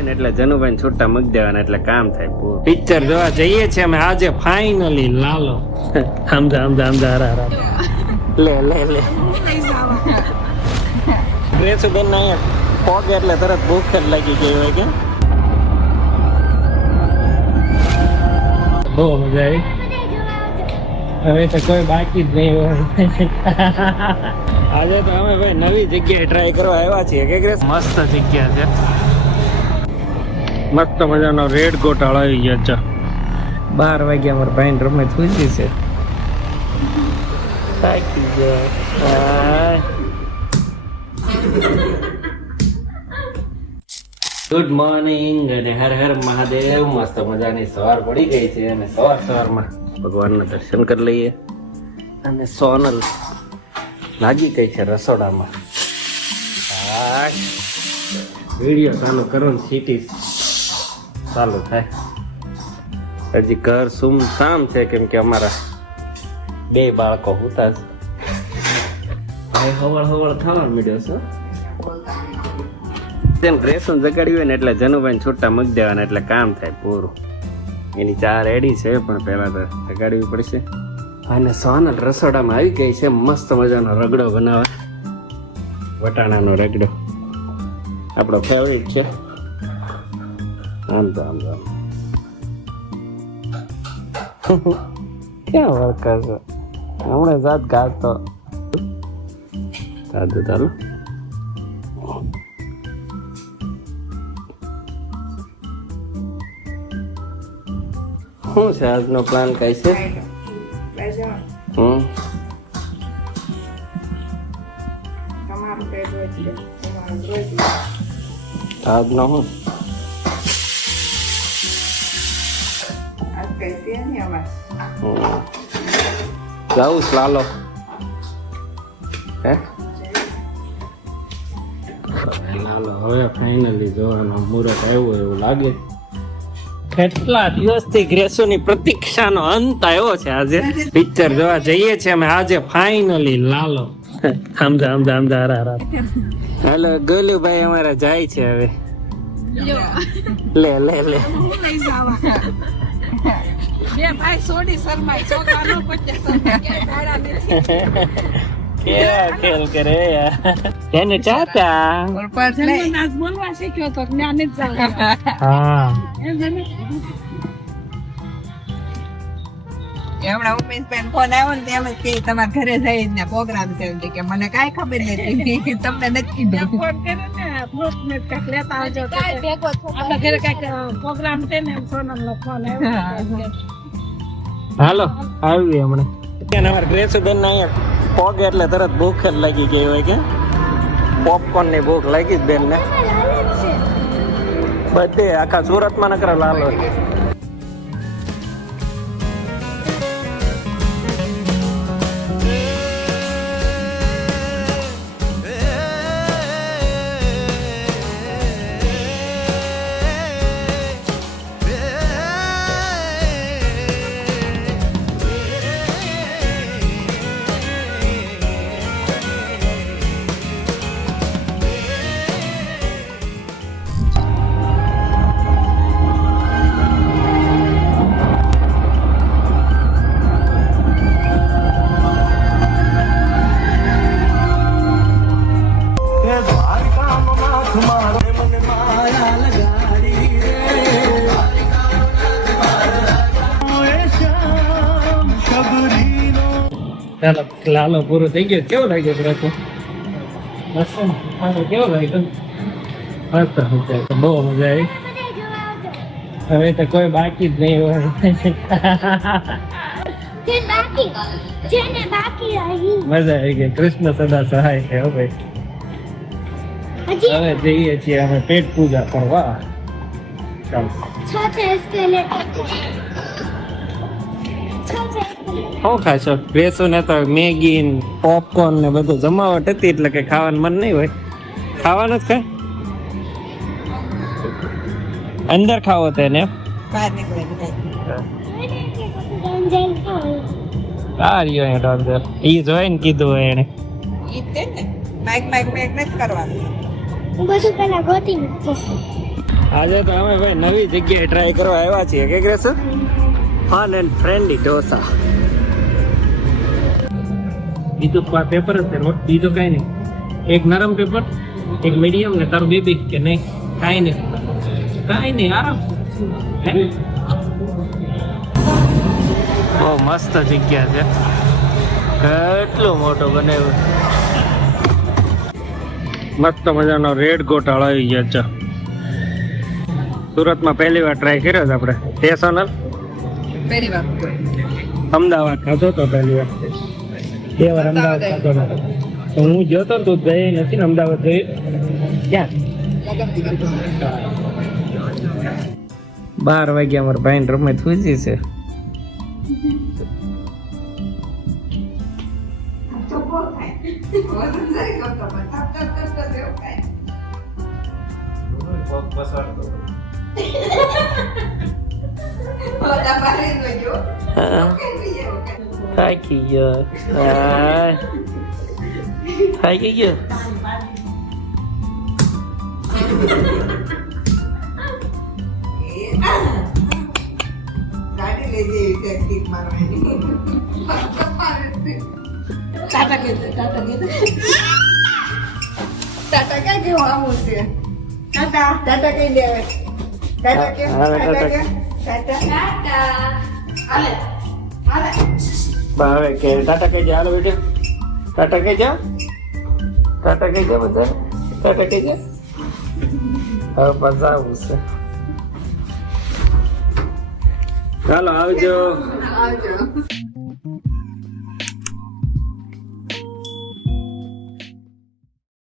જગાડવી ને એટલે જનુભાઈ છૂટા મૂકી દેવાના એટલે કામ થાય પૂરું. પિક્ચર જોવા જઈએ છીએ અમે આજે ફાઇનલી. લાલો સમજા હરા લે ડ્રેસ બેન ના પોગ એટલે તરત ભૂખ જ લાગી ગઈ હોય કે બહુ મજા આવી. હવે તો કોઈ બાકી જ નહીં હોય. આજે તો અમે ભાઈ નવી જગ્યાએ ટ્રાય કરવા આવ્યા છીએ કે મસ્ત જગ્યા છે. મસ્ત મજાનો રેડ ગોટાળ આવી ગયો છે. 12 વાગ્યા અમારા ભાઈ રમે થઈ છે. થાકી ગયા. ગુડ મોર્નિંગ અને હર હર મહાદેવ. મસ્ત મજાની સવાર પડી ગઈ છે અને સવારમાં ભગવાનના દર્શન કરી લઈએ. અને સોનલ લાગી ગઈ છે રસોડામાં. વિડીયો ચાલુ કરો ને સિટી ચાલુ થાય. હજી ઘર સુમસામ છે કેમ કે અમારા 2 બાળકો હુતા છે. ભાઈ હવળ થવા મળ્યો છે. ડ્રેસન જગાડ્યું હોય ને એટલે જનુભાઈ છૂટા મૂકી દેવાના એટલે કામ થાય પૂરું. એની ચા રેડી છે પણ પહેલા તો જગાડવી પડશે. અને સોનલ રસોડામાં આવી ગઈ છે. મસ્ત મજાનો રગડો બનાવે. વટાણાનો રગડો આપણો ફેવરિટ છે. આમ ક્યાં વર્કર છે હમણાં જાત ઘાસ તો સાદું ચાલો. શું છે આજનો પ્લાન કઈ છે? આજનો હું જાઉં લાલો હે લાલો હવે ફાઇનલી જોવાનો મુહૂર્ત આવ્યો એવું લાગે. કેટલા દિવસથી ગ્રેસોની પ્રતીક્ષાનો અંત આવ્યો છે. આજે પિક્ચર જોવા જઈએ છીએ અમે આજે ફાઇનલી. લાલો સમજા હરા હાલો ગોલુભાઈ અમારા જાય છે હવે. લે બે ભાઈ સોડી શર્માય છોકરાનો ખેલ કરે તેને ચાતા પર નાચ બોલવા શીખ્યો તો જ્ઞાન જ જાય. હા એમણા ઉમેશબેન ફોન આવ્યો ને તેમ જ કે તમારા ઘરે જઈને પ્રોગ્રામ છે કે મને કાંઈ ખબર નથી તમને નથી કીધું. ફોન કર્યો ને ફોન કાંઈક લેતા આવજો આપણા ઘરે કાંઈક પ્રોગ્રામ છે ને સોનલનો ફોન આવ્યો. હાલો આવી હમણાં અમારે ગ્રેસુબેન ને અહીંયા પોગ એટલે તરત ભૂખ જ લાગી ગઈ હોય કે પોપકોર્ન ની ભૂખ લાગી જ બેન ને. બધે આખા સુરતમાં નકરા લાલો. ચાલો લાલો પૂરો થઈ ગયો. કેવો લાગ્યો પ્રતો? કેવો લાગ્યો? મસ્ત બહુ મજા આવી. હવે તો કોઈ બાકી જ નહીં હોય. મજા આવી ગઈ. કૃષ્ણ સદા સહાય છે. હવે જઈએ છીએ અમે પેટ પૂજા કરવા. ચાલો શું ખાશો? ગ્રેસો ને તો મેગી પોપકોર્ન ને બધું જમાવટ હતી એટલે કે ખાવાનું મન નહીં હોય. ખાવાનું જ ખાય. અંદર ખાવો તેને ઈ જોઈને કીધું હોય એને. આજે તો અમે ભાઈ નવી જગ્યાએ ટ્રાય કરવા આવ્યા છીએ કે ગ્રેસર ફન એન્ડ ફ્રેન્ડલી ઢોસા. બીજું પેપર જ છે, બીજું કઈ નહીં. એક નરમ પેપર, એક મીડિયમ ને તારું બેબી કે નહીં કાંઈ નહીં આરામ. બહુ મસ્ત જગ્યા છે, કેટલું મોટું બનાવ્યું. મસ્ત મજાનો રેડ ગોટાળો આવી ગયા છે. સુરતમાં પહેલી વાર ટ્રાય કર્યો છે આપણે. તે સોનલ પહેલી વાર અમદાવાદ ખાધો તો પહેલી વાર. બે વાર અમદાવાદ ખાધો નતો. તો હું જોતો તું ગઈ નથી ને અમદાવાદ જઈ ક્યાં 12 વાગ્યા અમારા ભાઈ રમત પૂછી છે. થાકી ગયો, થાકી ગયો. ગાડી લઈ જઈ ટેકનિક મારવાની. ટાટા કે ટાટા ક્યાં કેવું આવું છે? ટાટા ટાટા કઈ દેવે. ટાટા કે ટાટા હાલે હાલે. હવે કે ટાટા કહી જાય. હાલો બેટા ટાટા કહી જાઓ, ટાટા કહી જાઓ બધા, ટાટા કહી જાઓ. હવે પાછા આવું છે. ચાલો આવજો. આવજો.